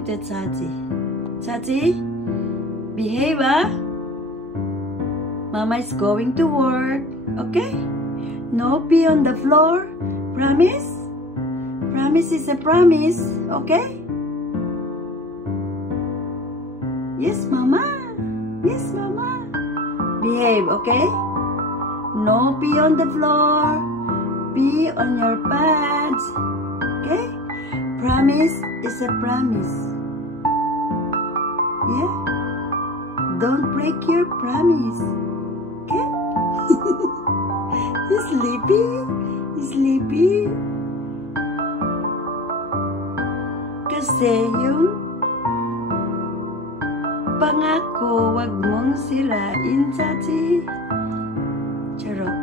going to Chachi. Chachi, behave, Mama is going to work, okay? No pee on the floor. Promise? Promise is a promise, okay? Yes, Mama. Yes, Mama. Behave, okay? No pee on the floor. Pee on your pads, okay? Promise is a promise. Yeah? Don't break your promise. Okay? He's sleepy. He's sleepy. Kasi yung pangako, wag mong sirain, Chachi. Charot.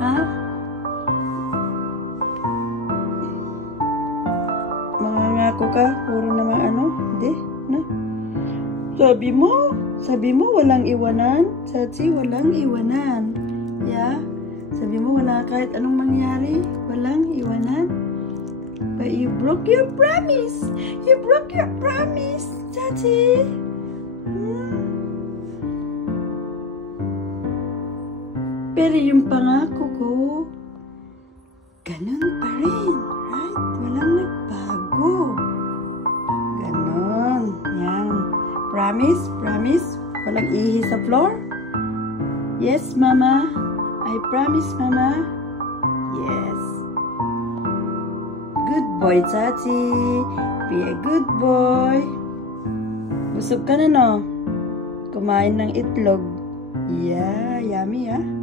Ha? Mangangako ka? Puro naman ano? Hindi? No? Sabi mo walang iwanan. Chachi, walang iwanan. Yeah? Sabi mo wala kahit anong mangyari. Walang iwanan. But you broke your promise. You broke your promise, Chachi. Pero yung pangako ko, ganun pa rin. Right? Walang nagbago. Ganun. Yan. Promise? Promise? Walang ihi sa floor? Yes, Mama. I promise, Mama. Yes. Good boy, Chachi. Be a good boy. Busog ka na, no? Kumain ng itlog. Yeah, yummy, ah.